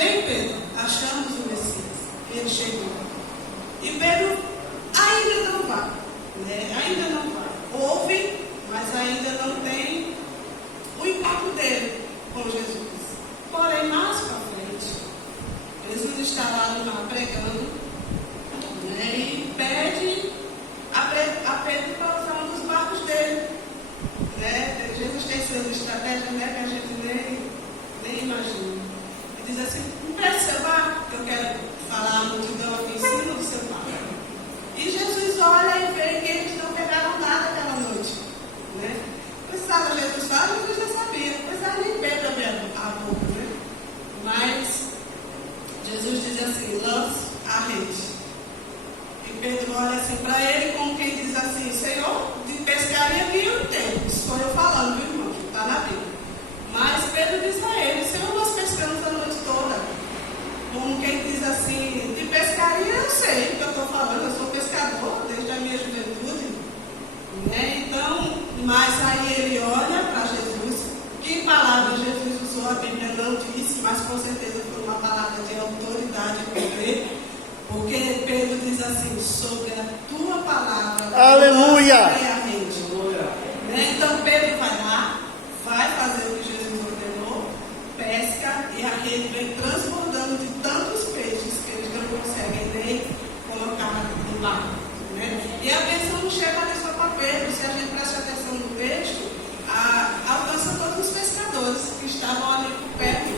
vem Pedro, achamos o Messias. Ele chegou. E Pedro ainda não vai, né? Ainda não vai. Ouve, mas ainda não tem o encontro dele com Jesus. Porém, mais para frente, Jesus está lá pregando, né? E pede a Pedro para usar um dos barcos dele, né? Jesus tem suas estratégias, né, que a gente nem imagina. Ele diz assim: empreste seu barco, que eu quero falar a multidão aqui em cima do seu barco. E Jesus olha e vê que eles não pegaram nada aquela noite, né? Precisava Jesus falar, Jesus já sabia, precisava nem Pedro abrir a boca, né? Mas Jesus diz assim: lance a rede. E Pedro olha assim para ele, como quem diz assim: Senhor, de pescaria que eu entendo. Isso estou eu falando, viu, irmão? Está na Bíblia. Mas Pedro diz a ele: Senhor, nós pescamos a noite toda. Como quem diz assim: de pescaria eu sei o que eu estou falando, eu sou pescador desde a minha juventude, né? Então, mas aí ele olha para Jesus. Que palavra Jesus usou, a Bíblia não disse, mas com certeza foi uma palavra de autoridade e poder, porque Pedro diz assim: sobre a tua palavra, aleluia, né? Então Pedro vai lá, vai fazer o que Jesus ordenou, pesca, e a rede vem transbordando de tantos peixes que eles não conseguem nem colocar no barco, né? E a bênção não chega ali só para Pedro. Se a gente presta atenção no texto, alcança todos os pescadores que estavam ali por perto.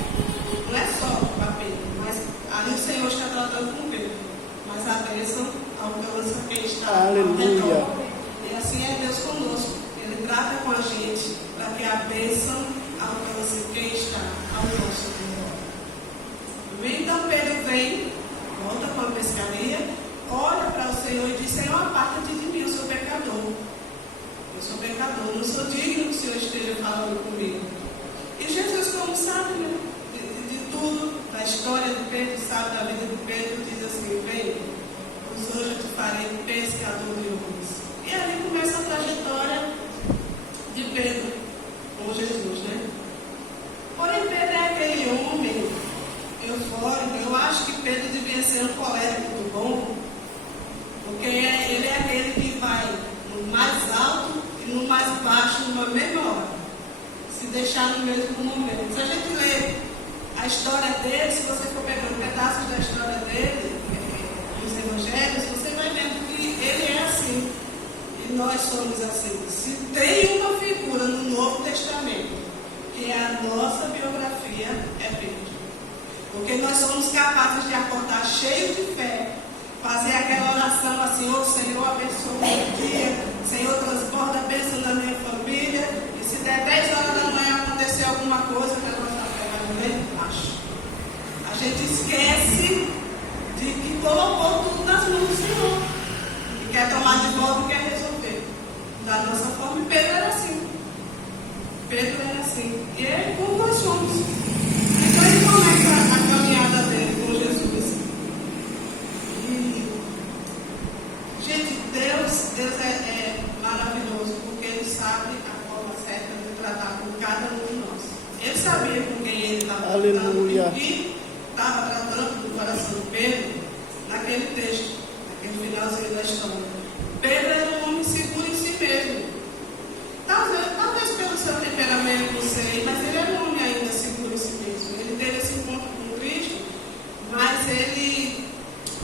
Não é só para Pedro, mas ali o Senhor está tratando com Pedro, mas a bênção alcança quem está ao redor. E assim é Deus conosco. Ele trata com a gente para que a bênção alcance quem está ao nosso redor. Então Pedro vem, volta com a pescaria, olha para o Senhor e diz: Senhor, aparta-te de mim, eu sou pecador. Eu sou pecador, não sou digno que o Senhor esteja falando comigo. E Jesus, como sabe, né, de tudo, da história de Pedro, sabe da vida de Pedro, diz assim: vem, pois hoje eu te farei pescador de homens. E ali começa a trajetória de Pedro com Jesus, né? Porém, Pedro é aquele homem eufórico. Eu acho que Pedro devia ser um colérico do bom, porque ele é aquele que vai no mais alto e no mais baixo numa mesma hora, se deixar no mesmo momento. Se a gente lê a história dele, se você for pegando pedaços da história dele nos evangelhos, você vai vendo que ele é assim e nós somos assim. Se tem uma figura no Novo Testamento que é a nossa biografia, é Pedro, porque nós somos capazes de acordar cheios de fé, fazer aquela oração assim: ô Senhor, abençoa o meu dia, Senhor, transborda a bênção da minha família, e se der 10 horas da manhã acontecer alguma coisa, que a nossa fé vai no meio baixo. A gente esquece de que colocou tudo nas mãos do Senhor e quer tomar de volta e quer resolver da nossa forma. E Pedro era assim. Pedro era assim. E é como nós somos. Então ele começa a caminhada dele com Jesus. Gente, Deus é maravilhoso, porque Ele sabe a forma certa de tratar com cada um de nós. Ele sabia com quem Ele estava tratando e o que estava tratando do coração de Pedro naquele texto, naquele finalzinho da história. Pedro era um homem seguro em si mesmo. Talvez pelo seu temperamento, não sei, mas ele era um homem ainda seguro em si mesmo. Ele teve esse encontro com Cristo, mas ele,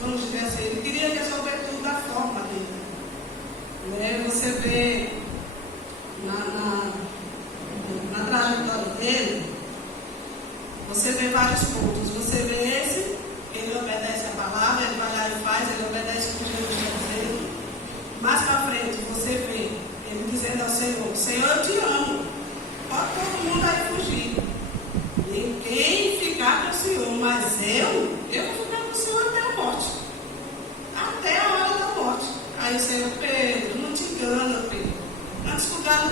vamos dizer assim, ele queria resolver tudo da forma dele. Né? Você vê na trajetória dele, você vê vários pontos. Você vê esse, ele obedece a palavra, ele vai lá e faz, ele obedece o que Jesus está dizendo. Mais para frente, você vê ele dizendo ao Senhor: Senhor, eu te amo, pode todo mundo aí fugir, ninguém ficar com o Senhor, mas eu vou ficar com o Senhor até a morte, até a hora da morte. Aí o Senhor: Pedro, não te engana, Pedro, antes que o galo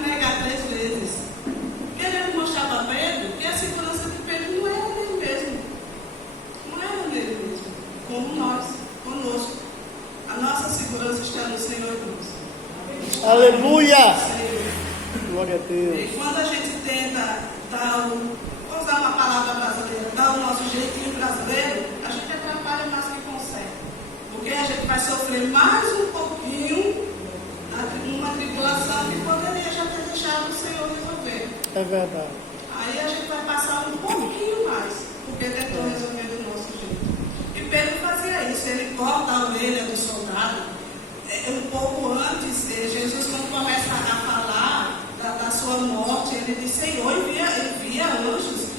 me negar 3 vezes, querendo mostrar para Pedro que a segurança de Pedro não era nele mesmo, como nós, conosco. A nossa segurança está no Senhor, irmãos. Aleluia! Glória a Deus. E quando a gente tenta vou usar uma palavra brasileira, dar o nosso sofrer mais um pouquinho numa tribulação que poderia já ter deixado o Senhor resolver. É verdade. Aí a gente vai passar um pouquinho mais, porque tentou resolver do nosso jeito. E Pedro fazia isso, ele corta a orelha do soldado. Um pouco antes, Jesus, quando começa a falar da sua morte, ele diz: Senhor, envia anjos.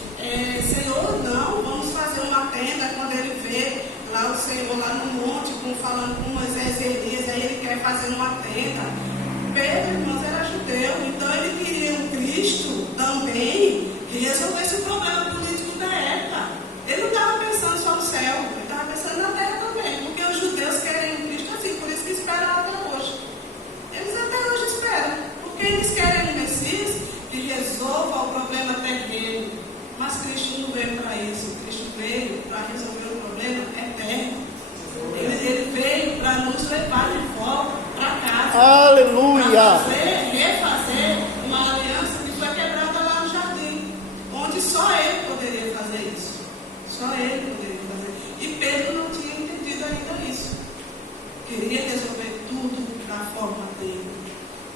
Senhor, não, vamos fazer uma tenda. Quando ele vê lá o Senhor lá no monte, falando com Moisés e Elias, aí ele quer fazer uma tenda. Pedro, irmãos, era judeu, então ele queria um Cristo também que resolvesse o problema político da época. Ele não estava pensando só no céu, ele estava pensando na terra também, porque os judeus querem um Cristo assim, por isso que esperam até hoje. Eles até hoje esperam, porque eles querem um Messias que resolva o problema terreno. Mas Cristo não veio para isso, Cristo veio para resolver o problema eterno. Ele veio para nos levar de volta para casa. Aleluia! Para refazer uma aliança que foi quebrada lá no jardim, onde só ele poderia fazer isso. Só ele poderia fazer. E Pedro não tinha entendido ainda isso. Queria resolver tudo da forma dele.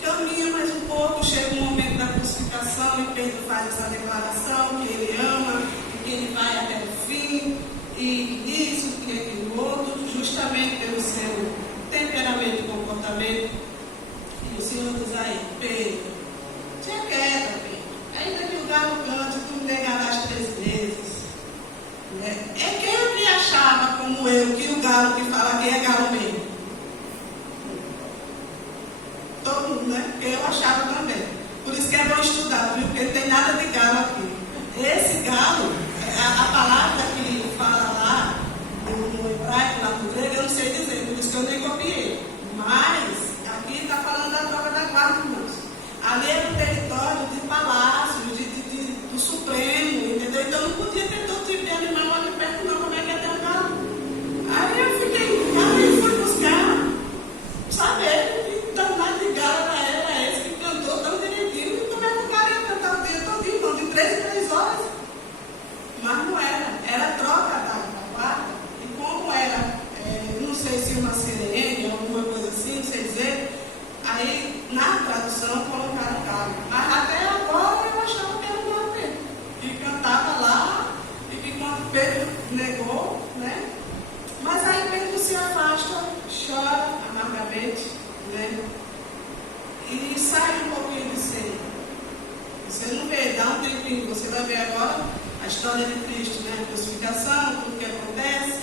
Caminha mais um pouco, chega o momento da crucificação e Pedro faz essa declaração que ele ama e que ele vai até o fim, e isso, que aquilo outro, justamente pelo seu temperamento e comportamento. E o Senhor diz aí: Pedro, te aquieta, Pedro, ainda que o galo cante, tu me negarás 3 vezes. É quem que achava, como eu, que o galo que fala aqui é galo mesmo? Todo mundo, né? Eu achava também. Por isso que é bom estudar, viu? Porque não tem nada de galo aqui. Esse galo, a palavra que fala lá, no hebraico, lá no grego, eu não sei dizer, por isso que eu nem copiei. Mas, aqui está falando da tropa da guarda, irmãos. Ali era um território de palácio, do Supremo, entendeu? Então não podia ter todo tipo de animal ali perto, não. Como é que ia ter um galo? Aí eu fiquei, aí fui buscar, saber que danado de galo era esse que cantou tão direitinho. E como é que o cara ia cantar o dia todo, então, de 3 em 3 horas? Mas não era troca da guarda. E como era, não sei se uma sirene, alguma coisa assim, não sei dizer, aí na tradução colocaram galo. Mas até agora eu achava que era um galo mesmo. E cantava lá, e que quando Pedro negou, né? Mas aí Pedro se afasta, chora amargamente, né? E sai um pouquinho de cena. Você não vê, dá um tempinho, você vai ver agora a história de Cristo, né? A crucificação, tudo que acontece.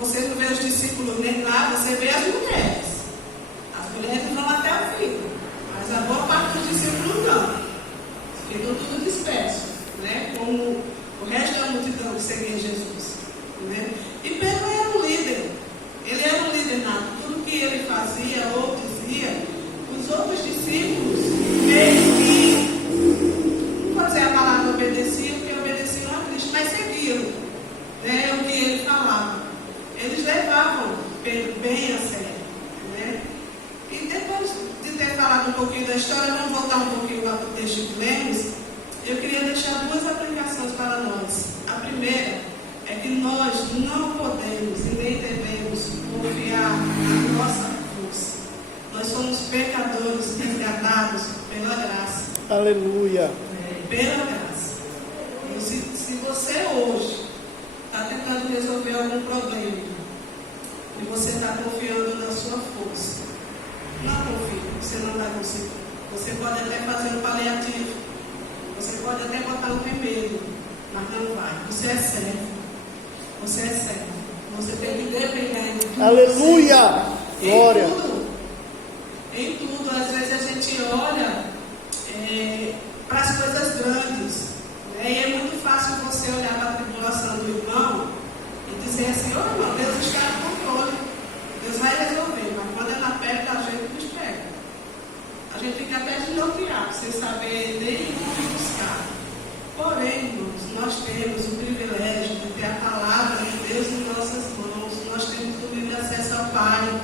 Você não vê os discípulos nem lá, você vê as mulheres. As mulheres vão até o fim, mas a boa parte dos discípulos não. Ficam tudo dispersos, né? Como o resto da multidão que seguia Jesus, né? E Pedro era um líder. Ele era um líder nato. Tudo que ele fazia ou dizia, os outros discípulos meio que, não vou dizer a palavra obedeciam, porque obedeciam a Cristo, mas seguiam, né, o que ele falava. Eles levavam Pedro bem a sério, né? E depois de ter falado um pouquinho da história, vamos voltar um pouquinho lá para o texto que lemos. Eu queria deixar 2 aplicações para nós. A primeira é que nós não podemos e nem devemos confiar na nossa força. Nós somos pecadores resgatados pela graça. Aleluia. Pela graça. E se você hoje está tentando resolver algum problema e você está confiando na sua força, não confie, você não vai conseguir. Você pode até fazer um paliativo, você pode até botar um remédio, mas não vai. Você é servo. Você é servo. Você tem que depender de Aleluia! Glória! Em tudo, às vezes a gente olha para as coisas grandes, né? E é muito fácil você olhar para a tribulação do irmão e dizer assim: ô irmão, Deus está no controle, Deus vai resolver, mas quando ela aperta, a gente nos pega. A gente fica até desbloqueado, sem saber nem onde buscar. Porém, irmãos, nós temos o privilégio de ter a palavra de Deus em nossas mãos, nós temos o livre acesso ao Pai.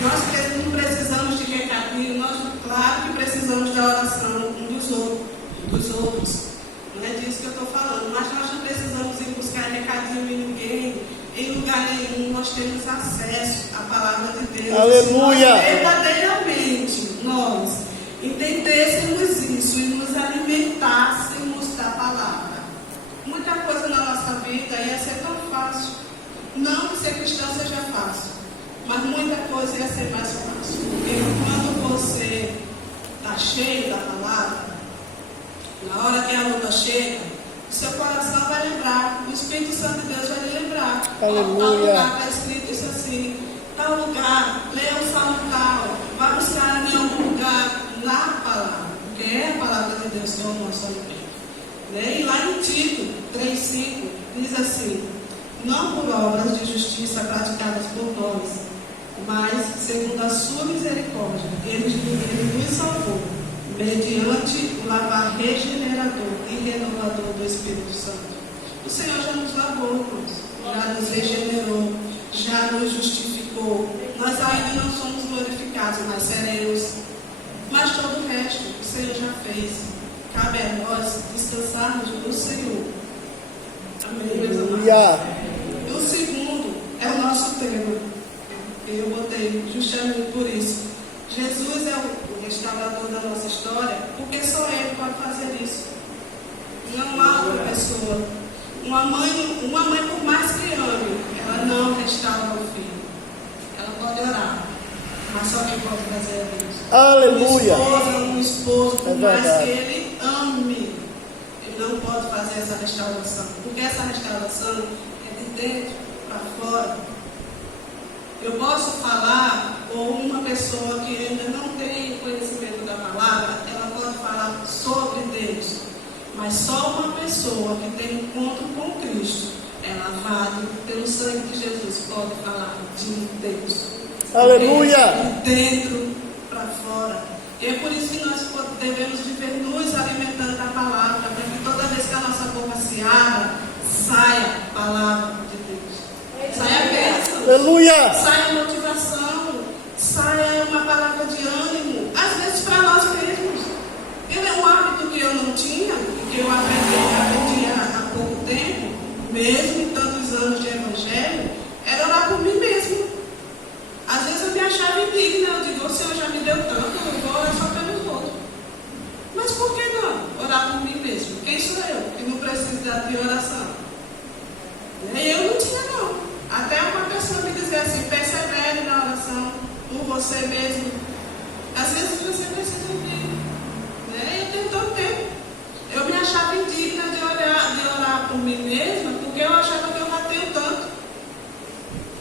Nós não precisamos de recadinho, nós, claro que precisamos da oração dos outros. Não é disso que eu estou falando, mas nós não precisamos ir buscar recadinho em ninguém, em lugar nenhum. Nós temos acesso à palavra palavra de Deus. Aleluia. Se nós verdadeiramente nós entendêssemos isso e nos alimentássemos da palavra, muita coisa na nossa vida ia ser tão fácil. Não que ser cristão seja fácil, mas muita coisa ia ser mais fácil. Porque quando você está cheio da palavra, na hora que a luta chega, o seu coração vai lembrar, o Espírito Santo de Deus vai lhe lembrar. Aleluia. Tal lugar está escrito isso assim, tal lugar, leia o salmo tal, vai buscar em algum lugar na palavra, porque é a palavra de Deus que é o nosso alimento. E lá em Tito 3,5 diz assim: não por obras de justiça praticadas por nós, mas segundo a sua misericórdia, ele nos salvou, mediante o lavar regenerador e renovador do Espírito Santo. O Senhor já nos lavou, irmãos, já nos regenerou, já nos justificou. Nós ainda não somos glorificados, mas seremos. Mas todo o resto o Senhor já fez. Cabe a nós descansarmos no Senhor. Amém, meus amados? Aleluia. O segundo é o nosso tema. Eu botei justamente por isso. Jesus é o restaurador da nossa história, porque só Ele pode fazer isso. Não há outra pessoa. Uma mãe, por mais que ame, ela não restaura o filho. Ela pode orar, mas só quem pode fazer é Deus. Aleluia. Um esposo, por É mais verdade. que ele ame, ele não pode fazer essa restauração. Porque essa restauração é de dentro para fora. Eu posso falar, ou uma pessoa que ainda não tem conhecimento da palavra, ela pode falar sobre Deus. Mas só uma pessoa que tem encontro com Cristo, lavado pelo sangue de Jesus, pode falar de Deus. Aleluia. De dentro para fora. E é por isso que nós devemos viver nos alimentando da palavra, para que toda vez que a nossa boca se abra, saia a palavra de Deus. Saia a bênção. Aleluia. Saia a motivação. Saia uma palavra de ânimo. Às vezes para nós mesmos. É um hábito que eu não tinha, que eu aprendi há pouco tempo, mesmo em tantos anos de evangelho, era orar por mim mesmo. Às vezes eu me achava indigna, eu digo, o Senhor já me deu tanto, eu vou orar só pelos outros. Mas por que não orar por mim mesmo? Quem sou eu que não preciso de oração? E eu não tinha não. Até uma pessoa me dizia assim, persevere na oração por você mesmo. Às vezes você precisa ouvir. Eu tenho tanto tempo. Eu me achava indigna de orar por mim mesma, porque eu achava que eu já tenho tanto.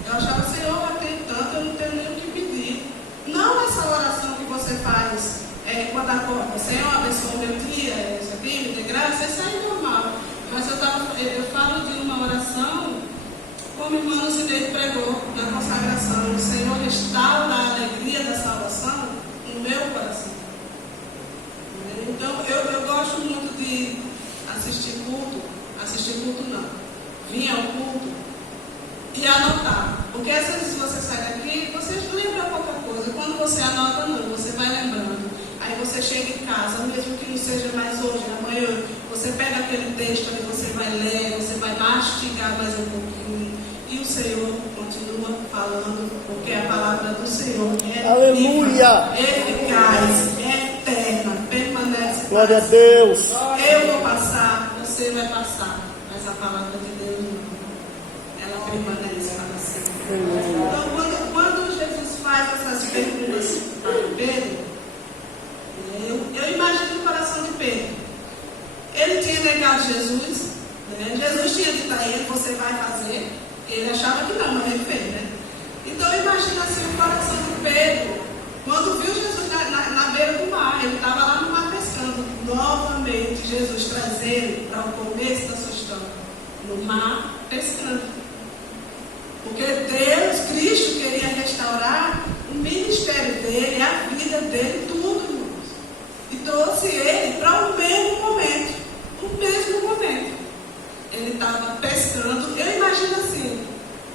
Eu achava, Senhor, eu já tenho tanto, eu não tenho nem o que pedir. Não essa oração que você faz quando acorda, Senhor, abençoa o meu dia, isso aqui, me dê graça, isso aí é normal. Mas eu falo de uma oração, como o irmão Lucineide pregou na consagração, o Senhor restaura a alegria da salvação no meu coração. Então, eu gosto muito de assistir culto não, vir ao culto e anotar, porque às vezes você sai daqui, você lembra pouca coisa, quando você anota não, você vai lembrando, aí você chega em casa, mesmo que não seja mais hoje, amanhã, você pega aquele texto ali, você vai ler, você vai mastigar mais um pouquinho, e o Senhor continua falando, porque a palavra do Senhor é Aleluia. eficaz, é eterna, permanece. Glória a Deus. Eu vou passar, você vai passar, mas a palavra de Deus não. Ela permanece para sempre. Então, quando Jesus faz essas perguntas para Pedro, eu imagino o coração de Pedro. Ele tinha negado Jesus, Jesus tinha dito a ele, você vai fazer. Ele achava que não, mas ele fez, né? Então imagina assim o coração de Pedro, quando viu Jesus na beira do mar, ele estava lá no mar pescando. Novamente Jesus traz ele para o começo da sua história, no mar pescando. Porque Deus, Cristo, queria restaurar o ministério dele, a vida dele, tudo, irmãos. E trouxe ele para o mesmo momento. O mesmo momento. Ele estava pescando. Eu imagino assim,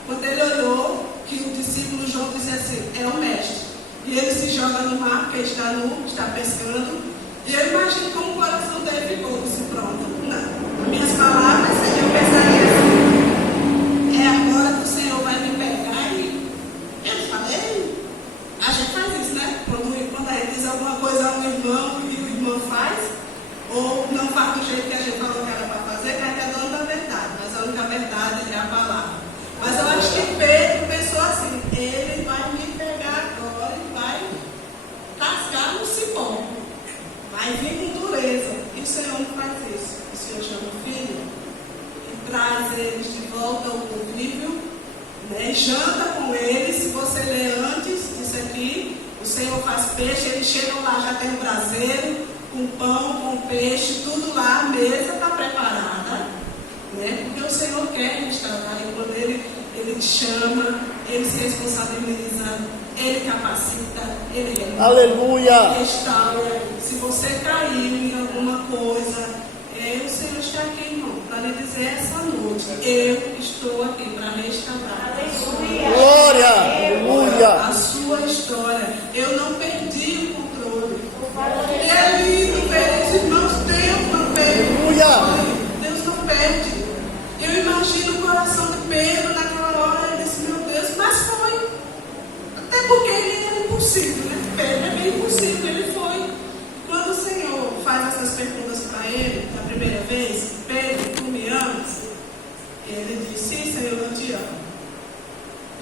quando ele olhou, que o discípulo João disse assim, é o mestre. E ele se joga no mar, porque está pescando. E eu imagino como o coração dele ficou, disse, pronto. Não. Minhas palavras, eu pensaria assim, é agora que o Senhor vai me pegar e eu falei, traz eles de volta ao convívio, né? Janta com eles. Se você ler antes disso aqui, o Senhor faz peixe, eles chegam lá, já tem um braseiro, com pão, com peixe, tudo lá, a mesa está preparada, né? Porque o Senhor quer restaurar, e quando Ele te chama, Ele se responsabiliza, Ele capacita, Ele Aleluia. restaura. Se você caiu em alguma coisa, o Senhor está aqui, irmão, para lhe dizer essa noite: eu estou aqui para restaurar Glória. Aleluia. a sua história. Eu não perdi o controle. É lindo ver os irmãos. Deus não perde. Aleluia. Deus não perde. Eu imagino o coração de Pedro naquela hora. Ele disse: meu Deus, mas foi. Até porque ele era impossível, né? Pedro é bem impossível, ele foi. Quando o Senhor faz essas perguntas para ele, na primeira vez: Pedro, tu me amas? Ele diz: sim, Senhor, eu te amo.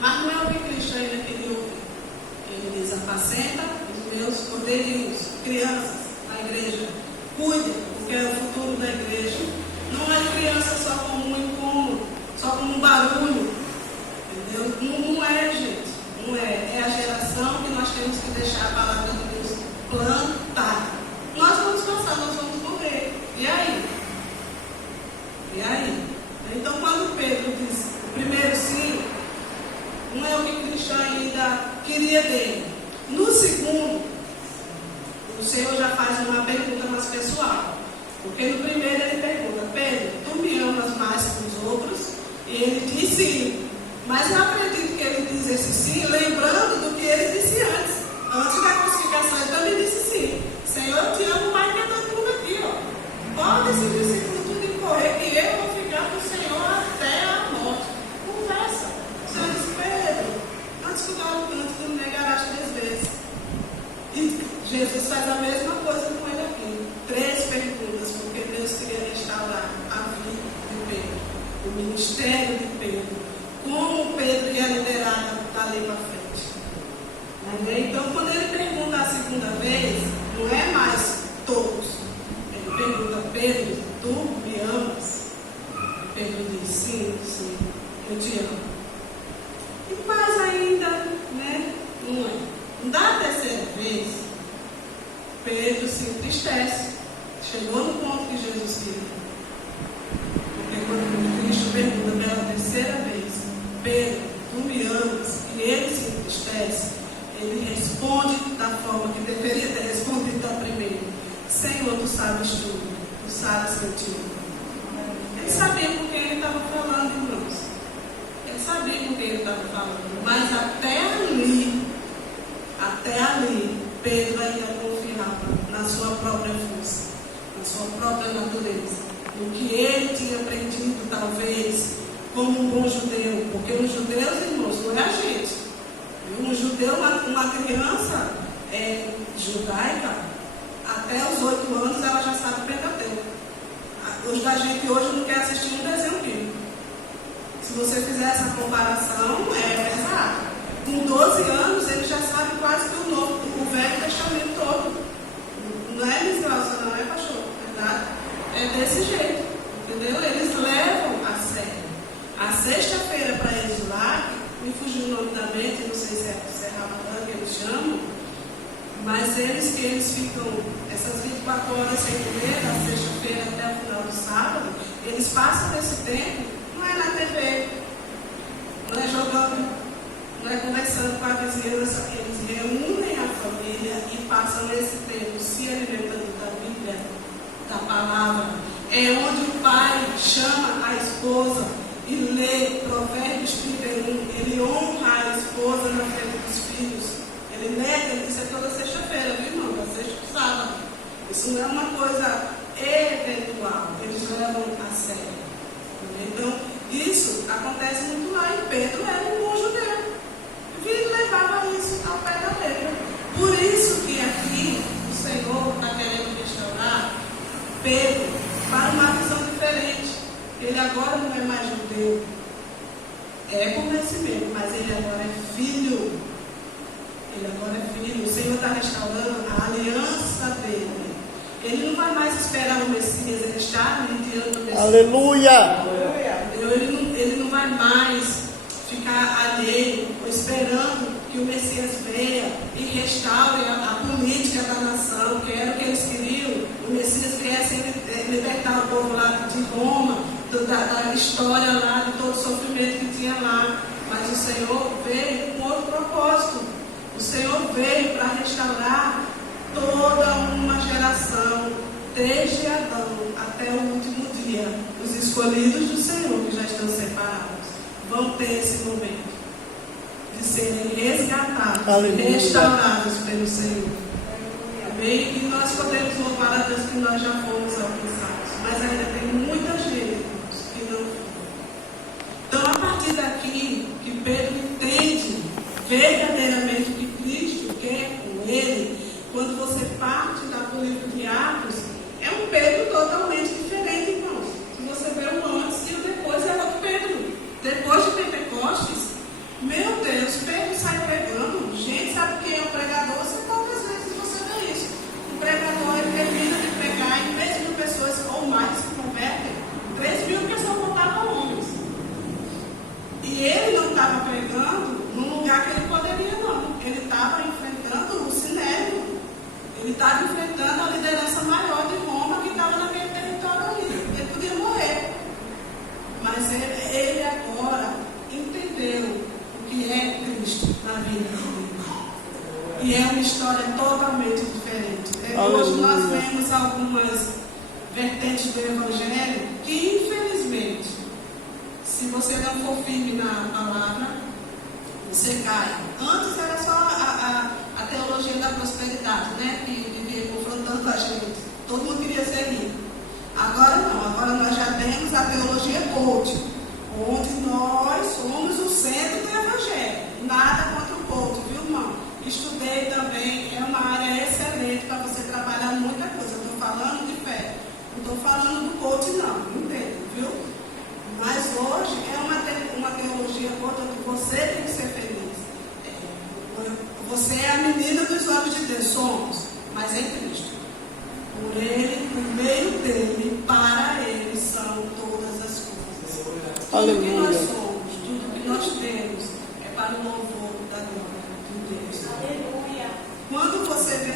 Mas não é o que Cristo ainda queria ouvir. Ele diz: apacenta os meus cordeirinhos, crianças, na igreja. Cuide, porque é o futuro da igreja. Não é criança só como um incômodo, só como um barulho. Entendeu? Não é, gente. Não é. É a geração que nós temos que deixar a palavra de Deus plantar. Nós vamos passar, nós vamos morrer. E aí? E aí? Então, quando Pedro diz o primeiro sim, não é o que Cristo ainda queria dele. No segundo, o Senhor já faz uma pergunta mais pessoal. Porque no primeiro ele pergunta: Pedro, tu me amas mais que os outros? E ele diz sim. Mas eu acredito que ele diz esse sim, lembrando do que ele disse antes. Antes da crucificação, ele também disse sim. Senhor, eu te amo mais que todo mundo aqui, ó. Pode esse discípulo tudo correr, que eu vou ficar com o Senhor até a morte. Conversa. O Senhor diz: Pedro, antes que o galo cante, tu me negarás 3 vezes. E Jesus faz a mesma coisa com ele aqui. 3 perguntas, porque Deus queria restaurar a vida de Pedro, o ministério de Pedro, como Pedro ia liderar dali para frente. Então, quando ele pergunta a segunda vez, não é mais todos. Ele pergunta: Pedro, tu me amas? Pedro diz: sim, sim, eu te amo. E mais ainda, né? Não é. Da terceira vez, Pedro se entristece. Chegou no ponto que Jesus queria. Porque quando Cristo pergunta pela terceira vez: Pedro, tu me amas? E ele se entristece. Ele responde da forma que deveria ter respondido da primeira: Senhor, tu sabes tudo. Tu sabes que eu te amo. Ele sabia com quem ele estava falando, irmãos. Ele sabia com quem ele estava falando. Mas até ali, Pedro ainda confiava na sua própria força, na sua própria natureza, no que ele tinha aprendido, talvez, como um bom judeu. Porque os judeus, irmãos, não é a gente. Um judeu, uma criança judaica, até os 8 anos ela já sabe Pentateuco. Os da gente hoje não quer assistir um desenho bíblico. Se você fizer essa comparação, é pesado. Com 12 anos ele já sabe quase que o Velho Testamento todo. Não é misgraça, não é, pastor? Verdade? É desse jeito, entendeu? Eles levam a sério. A sexta-feira para eles lá, me fugiu o nome da mente, não sei se é Ramadã que eles chamam, mas eles ficam essas 24 horas sem comer, da sexta-feira até o final do sábado, eles passam esse tempo, não é na TV, não é jogando, não é conversando com a vizinhança, eles reúnem a família e passam esse tempo se alimentando da Bíblia, da palavra. É onde o pai chama a esposa e lê Provérbios 31, ele honra a esposa na frente dos filhos. Ele lê, isso é toda sexta-feira, viu, irmão? Da sexta e sábado. Isso não é uma coisa eventual, eles levam a sério. Então, isso acontece muito lá. E Pedro era um bom judeu. E levava isso ao pé da letra. Por isso que aqui o Senhor está querendo restaurar Pedro para uma visão diferente. Ele agora não é mais judeu, é conhecimento, mas ele agora é filho. Ele agora é filho. O Senhor está restaurando a aliança dele. Ele não vai mais esperar o Messias, ele está ali diante do Messias. Aleluia! alheio, ou esperando que o Messias venha e restaure a política da nação, que era o que eles queriam. O Messias viesse libertar o povo lá de Roma, da história lá, de todo o sofrimento que tinha lá. Mas o Senhor veio com outro propósito. O Senhor veio para restaurar toda uma geração, desde Adão até o último dia. Os escolhidos do Senhor, que já estão separados, vão ter esse momento de serem resgatados, Aleluia. restaurados pelo Senhor. Amém? E nós podemos louvar a Deus que nós já fomos alcançados, mas ainda tem muita gente, irmãos, que não foi. Então, a partir daqui, que Pedro entende verdadeiramente o que Cristo quer com ele, quando você parte do livro de Atos, é um Pedro totalmente diferente, irmãos. Se você vê o antes e o depois, é outro Pedro. Depois de Pentecostes, meu Deus, Pedro sai pregando. Gente, sabe quem é o pregador? Você poucas vezes você vê isso. O pregador, ele termina de pregar e 3.000 pessoas ou mais se convertem. 3.000 pessoas votavam homens. E ele não estava pregando num lugar que ele poderia, não. Ele estava enfrentando o Sinédrio. Ele estava enfrentando a liderança maior de Roma que estava naquele território ali. Ele podia morrer. Mas ele agora entendeu o que é Cristo na vida dele. E é uma história totalmente diferente. Hoje nós vemos algumas vertentes do Evangelho que, infelizmente, se você não for firme na palavra, você cai. Antes era só a teologia da prosperidade, né? Que vivia confrontando a gente. Todo mundo queria ser rico. Agora não, agora nós já temos a teologia coach, onde nós somos o centro do Evangelho. Nada contra o coach, viu, irmão? Estudei também, é uma área excelente para você trabalhar muita coisa. Eu estou falando de fé, não estou falando do coach, não, entende, viu? Mas hoje é uma teologia contra que você tem que ser feliz. Você é a menina dos olhos de Deus, somos, mas em Cristo. Por Ele, por meio dEle, para Ele são todas as coisas. Tudo que nós somos, tudo que nós temos, é para o louvor